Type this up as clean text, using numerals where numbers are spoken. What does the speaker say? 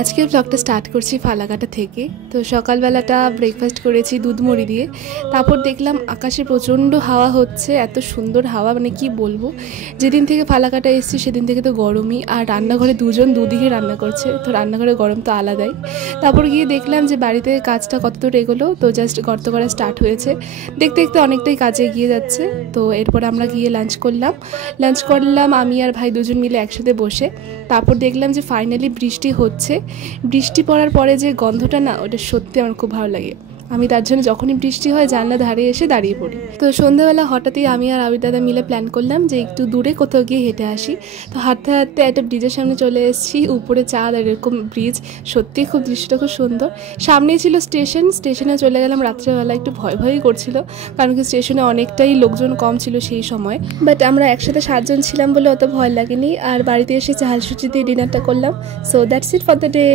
আজকের ব্লগটা স্টার্ট করছি ফালাকাটা থেকে। তো সকালবেলাটা ব্রেকফাস্ট করেছি দুধ মুড়ি দিয়ে। তারপর দেখলাম আকাশে প্রচণ্ড হাওয়া হচ্ছে, এত সুন্দর হাওয়া মানে কি বলবো। যেদিন থেকে ফালাকাটা এসেছি সেদিন থেকে তো গরমই, আর রান্নাঘরে দুজন দুদিকে রান্না করছে, তো রান্নাঘরে গরম তো আলাদাই। তারপর গিয়ে দেখলাম যে বাড়িতে কাজটা কতদূর এগোলো, তো জাস্ট গর্ত করা স্টার্ট হয়েছে। দেখতে দেখতে অনেকটাই কাজে এগিয়ে যাচ্ছে। তো এরপর আমরা গিয়ে লাঞ্চ করলাম আমি আর ভাই দুজন মিলে একসাথে বসে। তারপর দেখলাম যে ফাইনালি বৃষ্টি হচ্ছে। বৃষ্টি পড়ার পরে যে গন্ধটা না, ওটা সত্যি আমার খুব ভালো লাগে। আমি তার জন্য যখনই বৃষ্টি হয় জানলা ধারে এসে দাঁড়িয়ে পড়ি। তো সন্ধ্যাবেলা হঠাৎই আমি আর আবির দাদা মিলে প্ল্যান করলাম যে একটু দূরে কোথাও গিয়ে হেঁটে আসি। তো হাঁটতে হাঁটতে একটা ব্রিজের সামনে চলে এসেছি। উপরে চাঁদ আর এরকম ব্রিজ, সত্যিই খুব দৃশ্যটা খুব সুন্দর। সামনেই ছিল স্টেশনে চলে গেলাম রাত্রেবেলা। একটু ভয় ভয়ই করছিল, কারণ কি স্টেশনে অনেকটাই লোকজন কম ছিল সেই সময়। বাট আমরা একসাথে 7 জন ছিলাম বলে অত ভয় লাগেনি। আর বাড়িতে এসে চাল সুজি দিয়ে ডিনারটা করলাম। So that's it for the day.